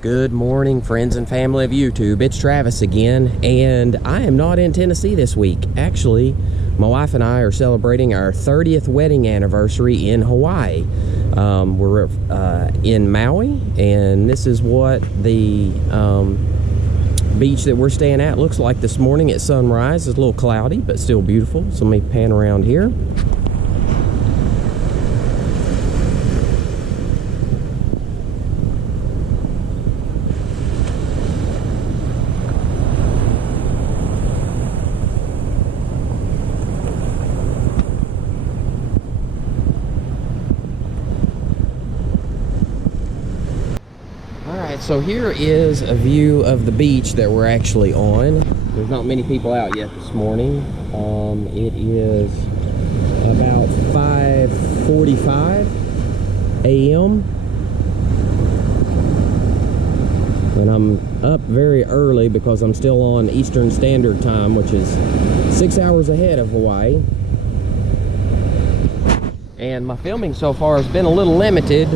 Good morning, friends and family of YouTube. It's Travis again, and I am not in Tennessee this week. Actually, my wife and I are celebrating our 30th wedding anniversary in Hawaii. We're in Maui, and this is what the beach that we're staying at looks like this morning at sunrise. It's a little cloudy, but still beautiful. So let me pan around here. So here is a view of the beach that we're actually on. There's not many people out yet this morning. It is about 5:45 a.m. and I'm up very early because I'm still on Eastern Standard Time, which is 6 hours ahead of Hawaii. And my filming so far has been a little limited.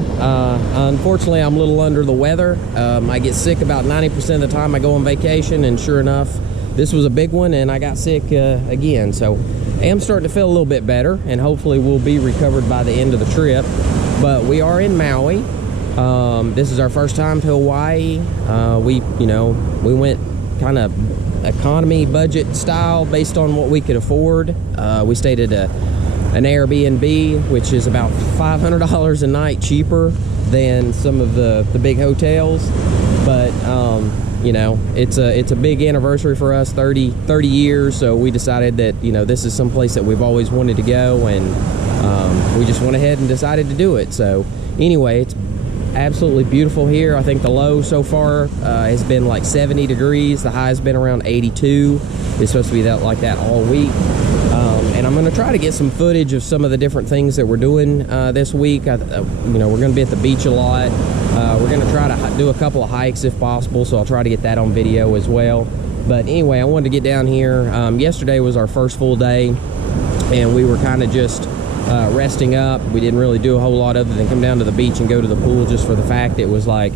Unfortunately, I'm a little under the weather. I get sick about 90% of the time I go on vacation, and sure enough, this was a big one, and I got sick again. So I am starting to feel a little bit better, and hopefully we'll be recovered by the end of the trip. But we are in Maui. This is our first time to Hawaii. We went kind of economy budget style based on what we could afford. We stayed at an Airbnb, which is about $500 a night cheaper than some of the big hotels. But you know, it's a big anniversary for us, 30 years. So we decided that, you know, this is some place that we've always wanted to go, and we just went ahead and decided to do it. So anyway, it's absolutely beautiful here. I think the low so far has been like 70 degrees. The high has been around 82. It's supposed to be like that all week. And I'm going to try to get some footage of some of the different things that we're doing this week. We're going to be at the beach a lot. We're going to try to do a couple of hikes if possible, so I'll try to get that on video as well. But anyway, I wanted to get down here. Yesterday was our first full day, and we were kind of just resting up. We didn't really do a whole lot other than come down to the beach and go to the pool, just for the fact it was like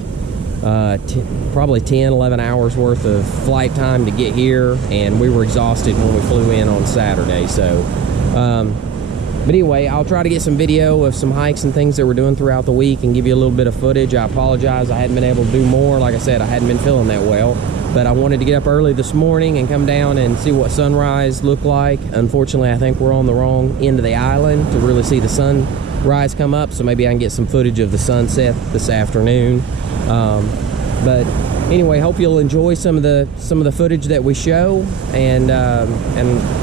probably 10-11 hours worth of flight time to get here, and we were exhausted when we flew in on Saturday. So but anyway, I'll try to get some video of some hikes and things that we're doing throughout the week and give you a little bit of footage. I apologize I hadn't been able to do more. Like I said, I hadn't been feeling that well, but I wanted to get up early this morning and come down and see what sunrise looked like. Unfortunately, I think we're on the wrong end of the island to really see the sunrise come up, so maybe I can get some footage of the sunset this afternoon. But anyway, hope you'll enjoy some of the footage that we show, and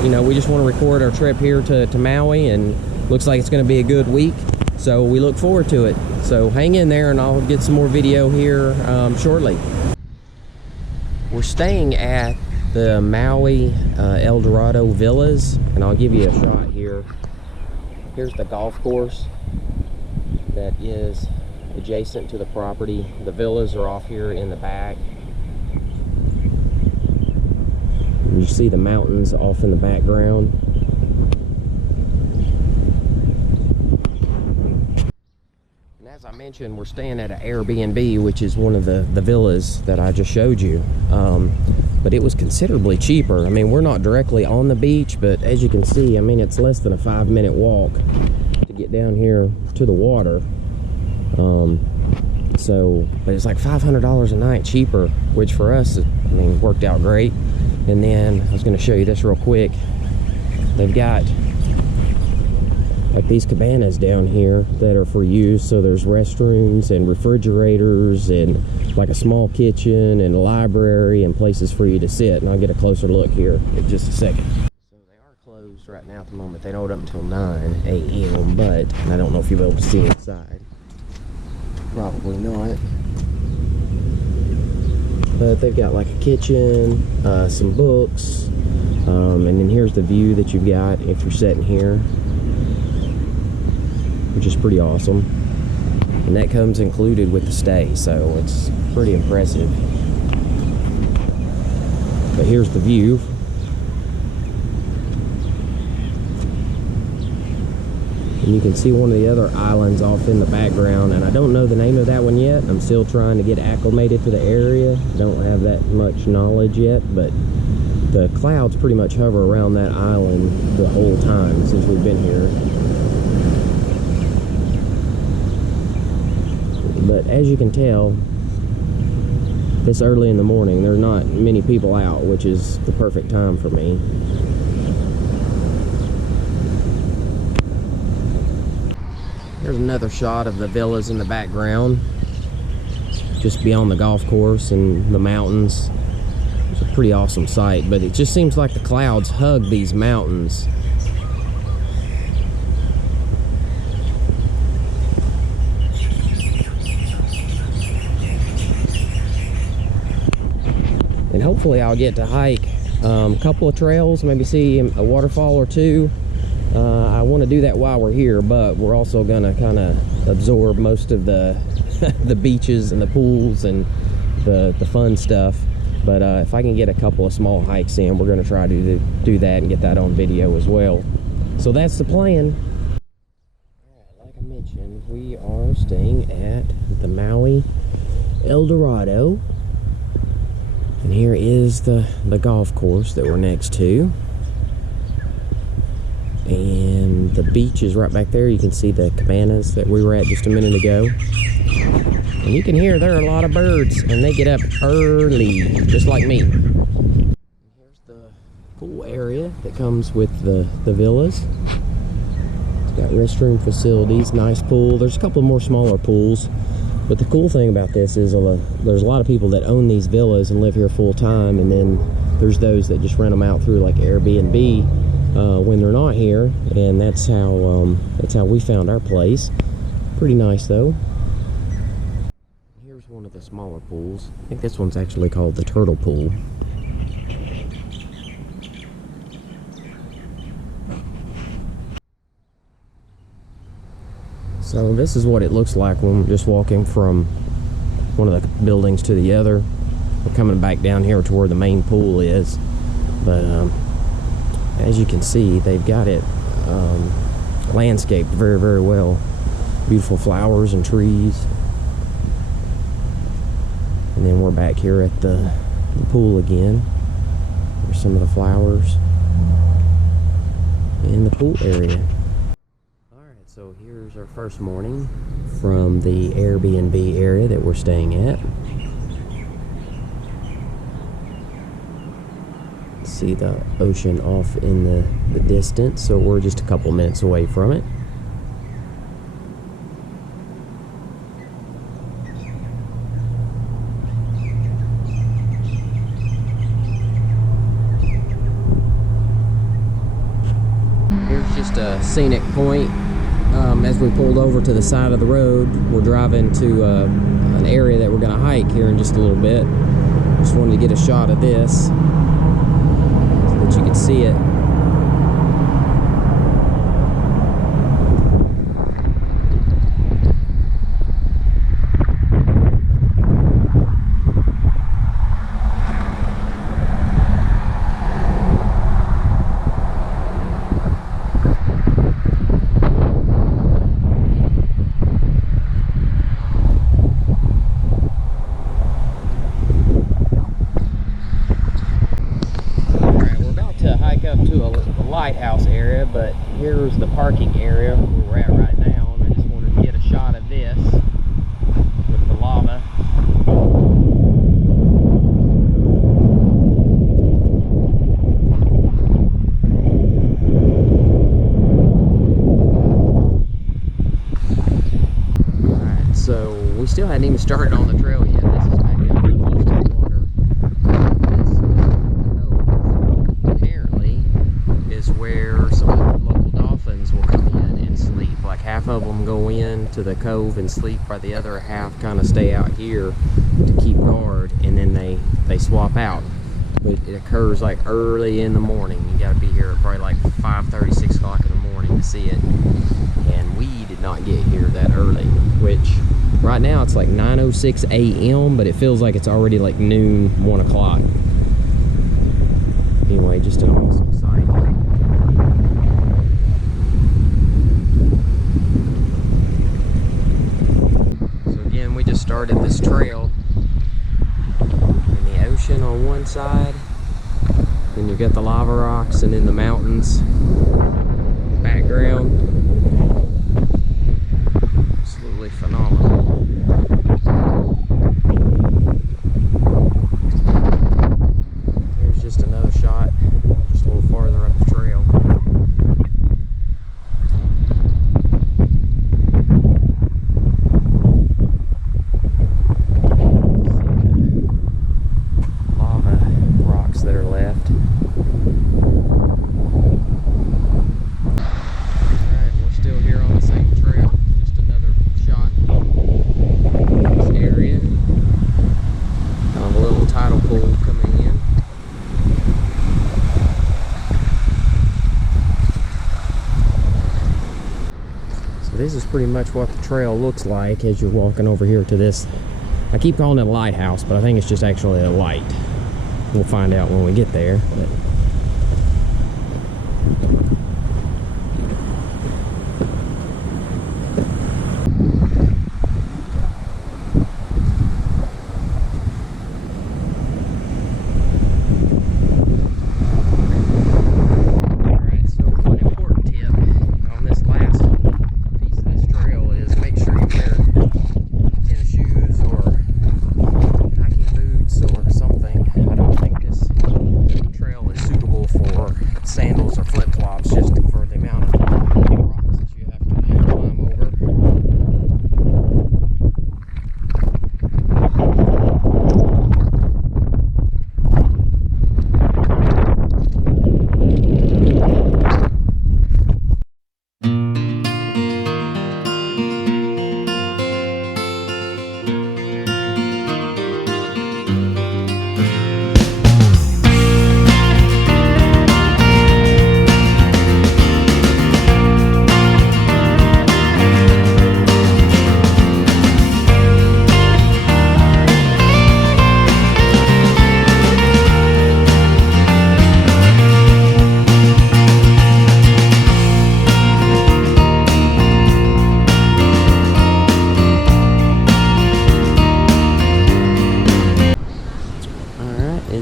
you know, we just want to record our trip here to Maui, and looks like it's going to be a good week, so we look forward to it. So hang in there, and I'll get some more video here shortly. We're staying at the Maui Eldorado villas, and I'll give you a shot here. Here's the golf course that is adjacent to the property. The villas are off here in the back. You see the mountains off in the background. And as I mentioned, we're staying at an Airbnb, which is one of the villas that I just showed you. But it was considerably cheaper. I mean, we're not directly on the beach, but as you can see, I mean, it's less than a 5-minute walk to get down here to the water. But it's like $500 a night cheaper, which for us, I mean, worked out great. And then I was going to show you this real quick. They've got like these cabanas down here that are for use. So there's restrooms and refrigerators and like a small kitchen and a library and places for you to sit. And I'll get a closer look here in just a second. So they are closed right now at the moment. They don't open until 9 a.m. But I don't know if you'll be able to see inside. Probably not. But they've got like a kitchen, some books, and then here's the view that you've got if you're sitting here, which is pretty awesome. And that comes included with the stay, so it's pretty impressive. But here's the view. And you can see one of the other islands off in the background, and I don't know the name of that one yet. I'm still trying to get acclimated to the area. Don't have that much knowledge yet, but the clouds pretty much hover around that island the whole time since we've been here. But as you can tell, it's early in the morning. There's not many people out, which is the perfect time for me. There's another shot of the villas in the background, just beyond the golf course and the mountains. It's a pretty awesome sight, but it just seems like the clouds hug these mountains. And hopefully I'll get to hike a couple of trails, maybe see a waterfall or two. I want to do that while we're here, but we're also gonna kind of absorb most of the the beaches and the pools and the fun stuff. But if I can get a couple of small hikes in, we're gonna try to do that and get that on video as well. So that's the plan. Like I mentioned, we are staying at the Maui Eldorado, and here is the golf course that we're next to. And the beach is right back there. You can see the cabanas that we were at just a minute ago. And you can hear there are a lot of birds, and they get up early, just like me. Here's the pool area that comes with the villas. It's got restroom facilities, nice pool. There's a couple more smaller pools. But the cool thing about this is there's a lot of people that own these villas and live here full time, and then there's those that just rent them out through like Airbnb when they're not here, and that's how we found our place. Pretty nice though. Here's one of the smaller pools. I think this one's actually called the Turtle Pool. So this is what it looks like when we're just walking from one of the buildings to the other. We're coming back down here to where the main pool is, but as you can see, they've got it landscaped very, very well. Beautiful flowers and trees. And then we're back here at the pool again. There's some of the flowers in the pool area. Alright, so here's our first morning from the Airbnb area that we're staying at. See the ocean off in the distance, so we're just a couple minutes away from it. Here's just a scenic point. As we pulled over to the side of the road, we're driving to an area that we're going to hike here in just a little bit. Just wanted to get a shot of this, you can see it. Lighthouse area, but here's the parking area where we're at right now, and I just wanted to get a shot of this with the lava. Alright, so we still hadn't even started on the trail yet. This is back down here close to the water. Is where some local dolphins will come in and sleep. Like half of them go in to the cove and sleep, while the other half kind of stay out here to keep guard, and then they swap out. But it occurs like early in the morning. You got to be here probably like 5:30, 6 o'clock in the morning to see it. And we did not get here that early, which right now it's like 9:06 a.m., but it feels like it's already like noon, 1 o'clock. Anyway, just an awesome sight. we just started this trail. And the ocean on one side, and you've got the lava rocks, and then the mountains background. Absolutely phenomenal. Here's just another shot, just a little farther up the trail. That are left. Alright, we're still here on the same trail. Just another shot in this area. Kind of a little tidal pool coming in. So this is pretty much what the trail looks like as you're walking over here to this. I keep calling it a lighthouse, but I think it's just actually a light. We'll find out when we get there. Alright, so one important tip on this last piece of this trail is make sure you wear tennis shoes or hiking boots or something. I don't think this trail is suitable for sandals or flip-flops just for the amount of rocks that you have to climb over.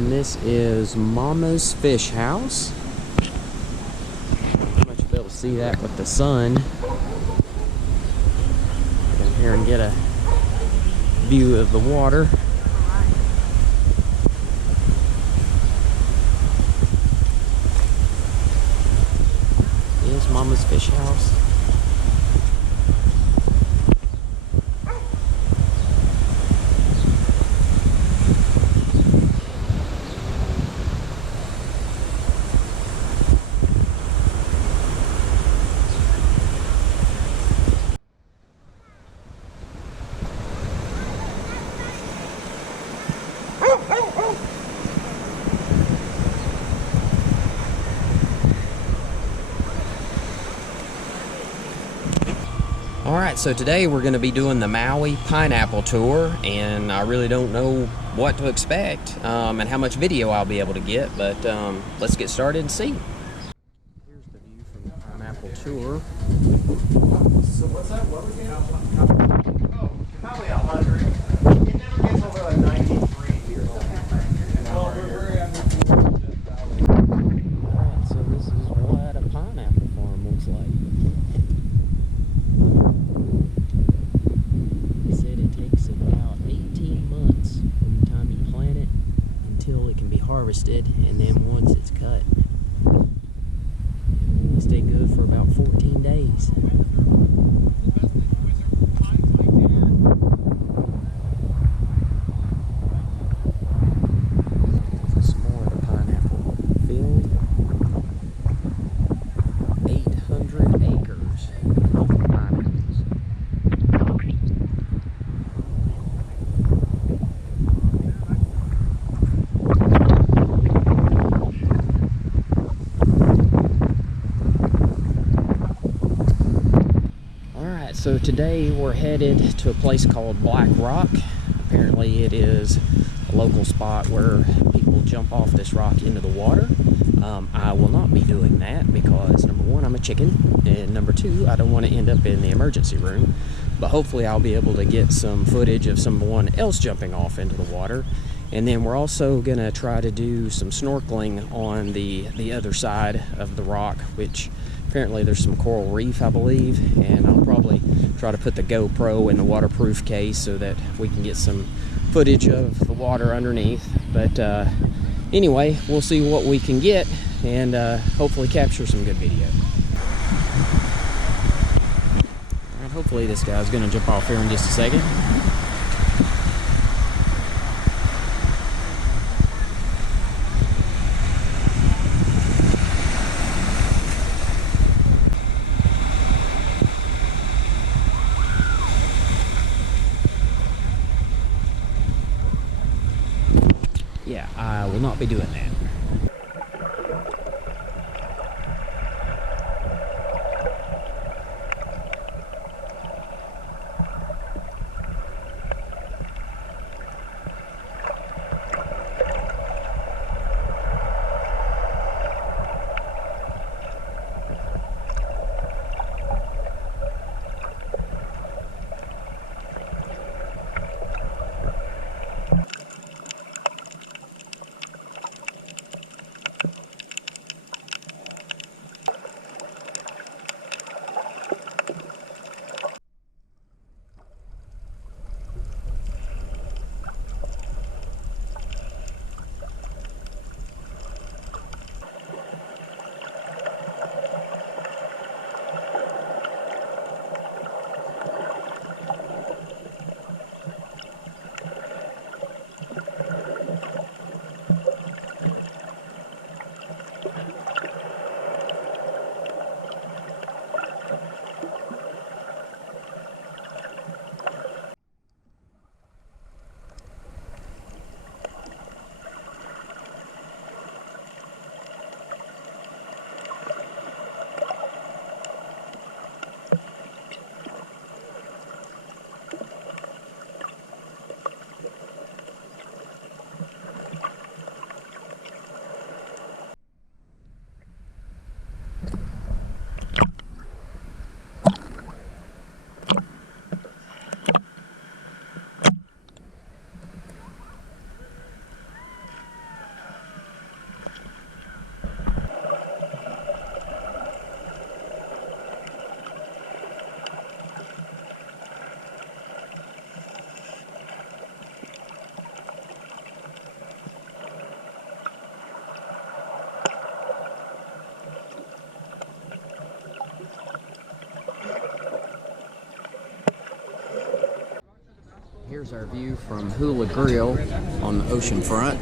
This is Mama's Fish House. Not much be able to see that with the sun. Get in here and get a view of the water. Here's Mama's Fish House. Alright, so today we're going to be doing the Maui Pineapple Tour, and I really don't know what to expect and how much video I'll be able to get, but let's get started and see. Here's the view from the Pineapple Tour. So what's that? What we're getting? Oh, probably 100. It never gets over like 93 here. Alright, so this is what a pineapple farm looks like. They said it takes about 18 months from the time you plant it until it can be harvested, and then once it's cut, it'll stay good for about 14 days. So today we're headed to a place called Black Rock. Apparently it is a local spot where people jump off this rock into the water. I will not be doing that because number one, I'm a chicken, and number two, I don't want to end up in the emergency room. but hopefully I'll be able to get some footage of someone else jumping off into the water. And then we're also gonna try to do some snorkeling on the other side of the rock, which apparently there's some coral reef, I believe, and I'll probably try to put the GoPro in the waterproof case so that we can get some footage of the water underneath. But anyway, we'll see what we can get and hopefully capture some good video. All right, hopefully this guy's gonna jump off here in just a second. Yeah, I will not be doing that. Here's our view from Hula Grill on the ocean front.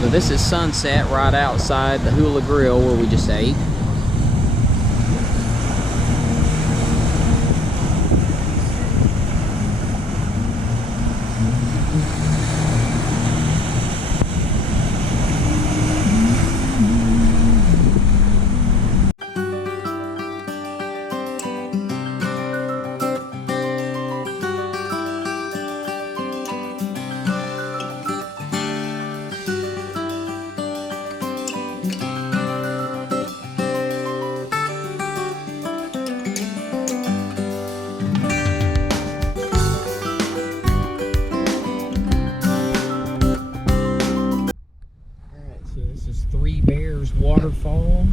So this is sunset right outside the Hula Grill where we just ate. This is Three Bears Waterfall.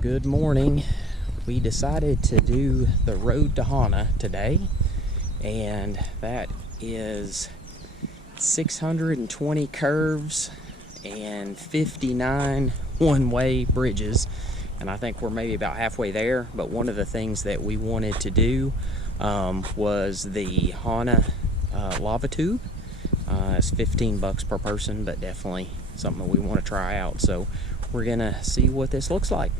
Good morning. We decided to do the road to Hana today, and that is 620 curves and 59 one-way bridges, and I think we're maybe about halfway there. But one of the things that we wanted to do was the Hana Lava Tube. It's $15 per person, but definitely something we want to try out, so we're gonna see what this looks like.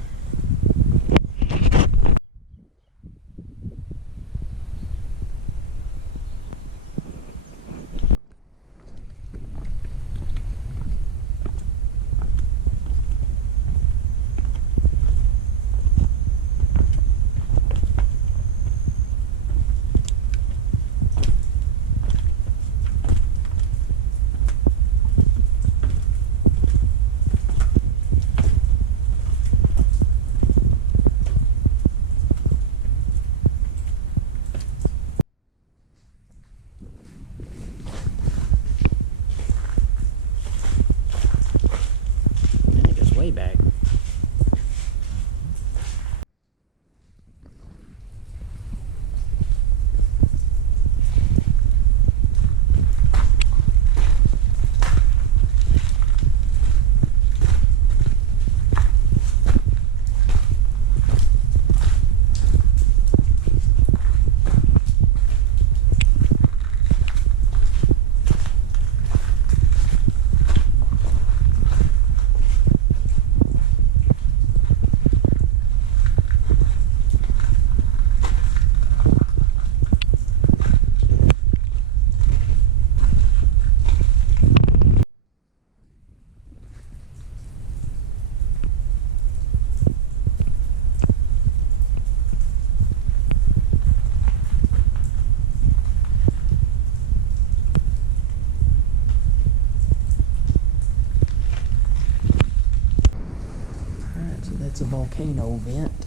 It's a volcano vent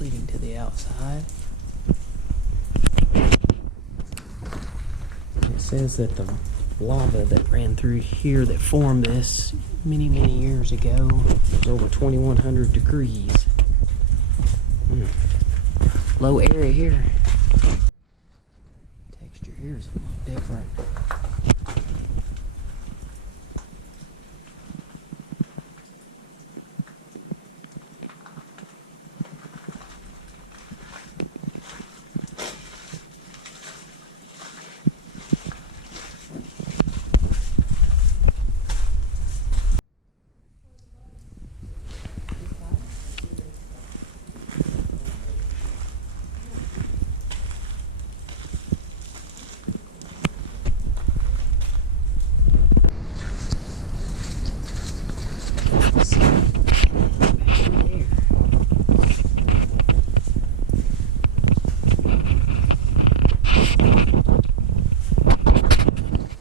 leading to the outside. It says that the lava that ran through here that formed this many years ago was over 2100 degrees. Low area here. Texture here is a little different.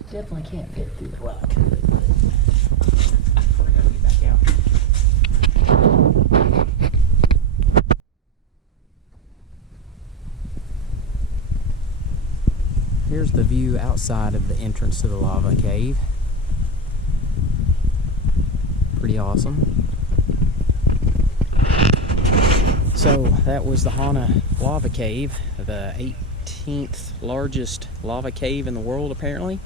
Definitely can't fit through the rock. I gotta get back out. Here's the view outside of the entrance to the lava cave. Pretty awesome. So that was the Hana Lava Cave, the 18th largest lava cave in the world apparently.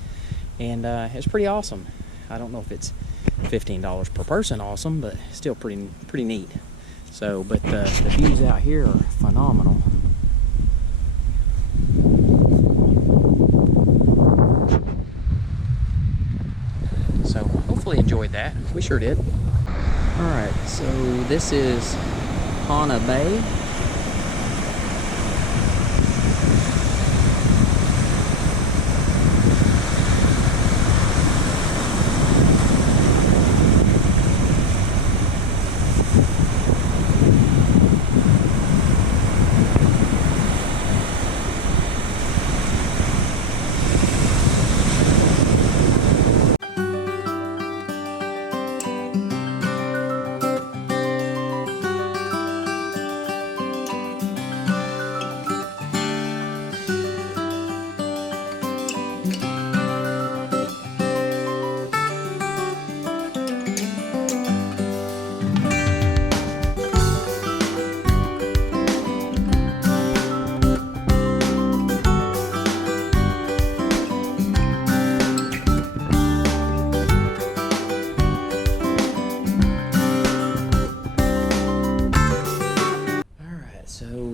And it's pretty awesome. I don't know if it's $15 per person awesome, but still pretty neat. So, but the views out here are phenomenal. So hopefully enjoyed that. We sure did. Alright, so this is Hana Bay.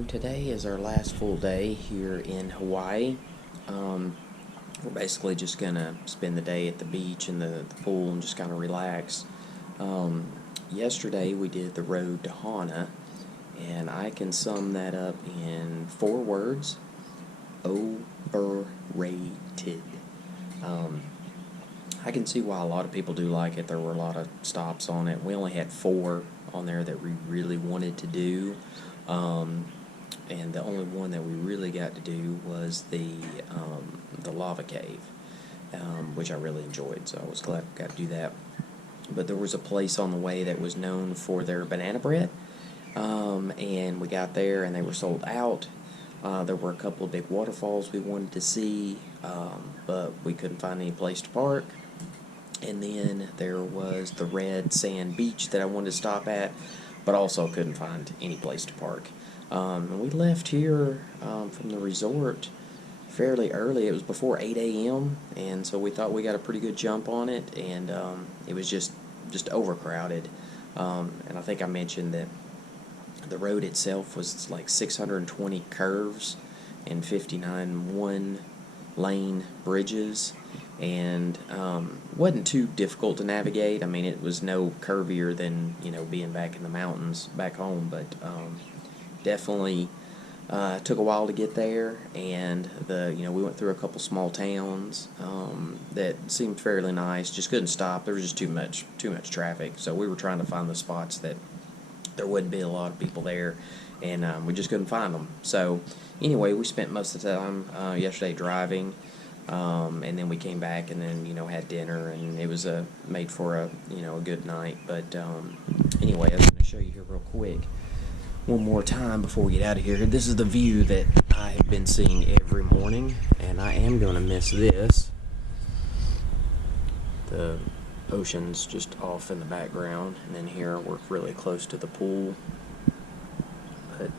Today is our last full day here in Hawaii. We're basically just gonna spend the day at the beach and the pool and just kind of relax. Yesterday we did the road to Hana, and I can sum that up in 4 words: overrated. I can see why a lot of people do like it. There were a lot of stops on it. We only had 4 on there that we really wanted to do. And the only one that we really got to do was the lava cave, which I really enjoyed, so I was glad we got to do that. But there was a place on the way that was known for their banana bread, and we got there and they were sold out. There were a couple of big waterfalls we wanted to see, but we couldn't find any place to park. And then there was the red sand beach that I wanted to stop at, but also couldn't find any place to park. And we left here from the resort fairly early. It was before 8 a.m. and so we thought we got a pretty good jump on it, and it was just overcrowded. And I think I mentioned that the road itself was like 620 curves and 59 one-lane bridges, and wasn't too difficult to navigate. I mean, it was no curvier than, being back in the mountains back home, but definitely took a while to get there, and we went through a couple small towns that seemed fairly nice. Just couldn't stop. There was just too much traffic, so we were trying to find the spots that there wouldn't be a lot of people there, and we just couldn't find them. So anyway, we spent most of the time yesterday driving. And then we came back and then, had dinner, and it was made for a good night. But anyway, I was going to show you here real quick one more time before we get out of here. This is the view that I have been seeing every morning, and I am going to miss this. The ocean's just off in the background, and then here we're really close to the pool. But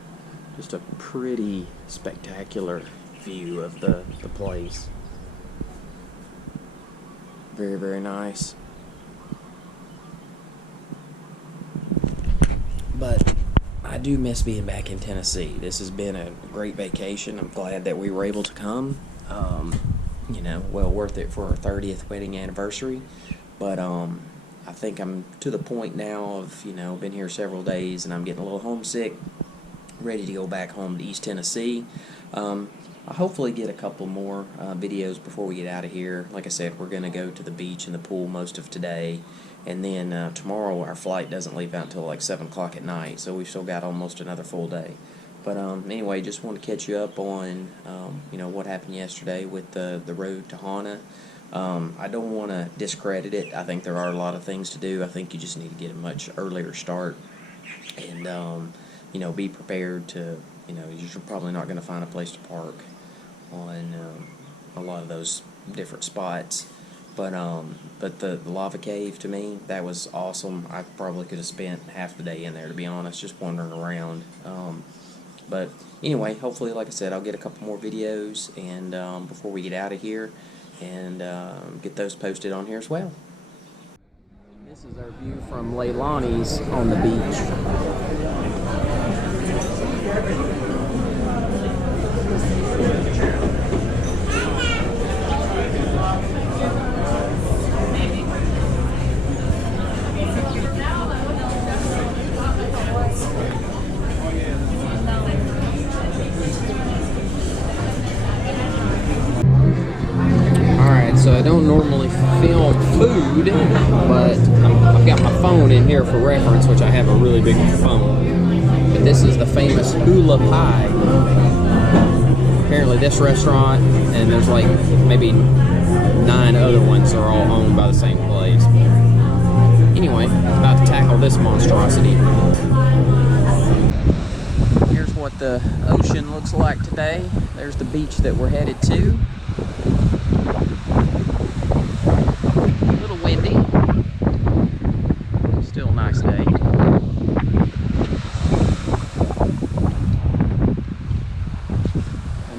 just a pretty spectacular view of the place. Very, very nice. But I do miss being back in Tennessee. This has been a great vacation. I'm glad that we were able to come. Well worth it for our 30th wedding anniversary. But I think I'm to the point now of, been here several days and I'm getting a little homesick, ready to go back home to East Tennessee. I'll hopefully get a couple more videos before we get out of here. Like I said, we're going to go to the beach and the pool most of today. And then tomorrow our flight doesn't leave out until like 7 o'clock at night. So we've still got almost another full day. But anyway, just want to catch you up on, what happened yesterday with the road to Hana. I don't want to discredit it. I think there are a lot of things to do. I think you just need to get a much earlier start. And, be prepared to, you're probably not going to find a place to park on a lot of those different spots. But the lava cave, to me, that was awesome. I probably could have spent half the day in there, to be honest, just wandering around. But anyway, hopefully, like I said, I'll get a couple more videos and before we get out of here, and get those posted on here as well. This is our view from Leilani's on the beach. So I don't normally film food, but I've got my phone in here for reference, which I have a really big phone. But this is the famous Hula Pie. Apparently this restaurant, and there's like maybe 9 other ones, are all owned by the same place. Anyway, about to tackle this monstrosity. Here's what the ocean looks like today. There's the beach that we're headed to.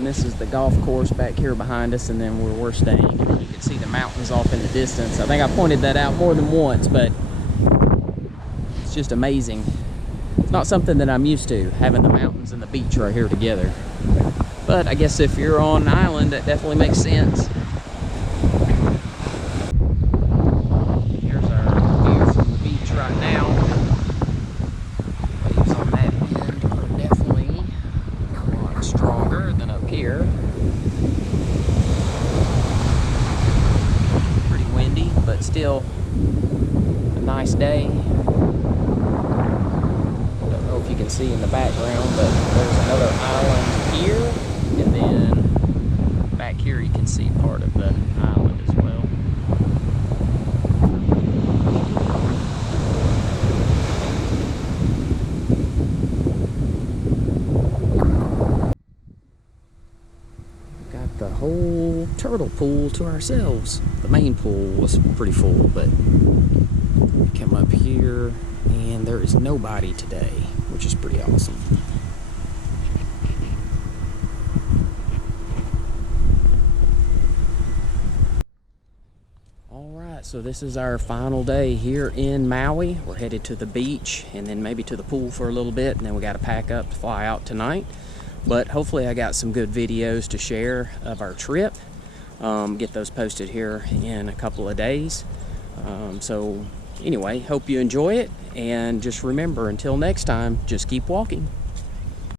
This is the golf course back here behind us, and then where we're staying. And you can see the mountains off in the distance. I think I pointed that out more than once, but it's just amazing. It's not something that I'm used to, having the mountains and the beach right here together. But I guess if you're on an island, that definitely makes sense. Here's our view from the beach right now. Waves on that end are definitely a lot stronger than up here. Pretty windy, but still a nice day. Don't know if you can see in the background, but there's another island here, and then back here you can see part of the island as well. Got the whole turtle pool to ourselves. The main pool was pretty full, but we come up here and there is nobody today, which is pretty awesome. Alright, so this is our final day here in Maui. We're headed to the beach and then maybe to the pool for a little bit, and then we got to pack up to fly out tonight. But hopefully I got some good videos to share of our trip. Get those posted here in a couple of days. So anyway, hope you enjoy it, and just remember, until next time, just keep walking.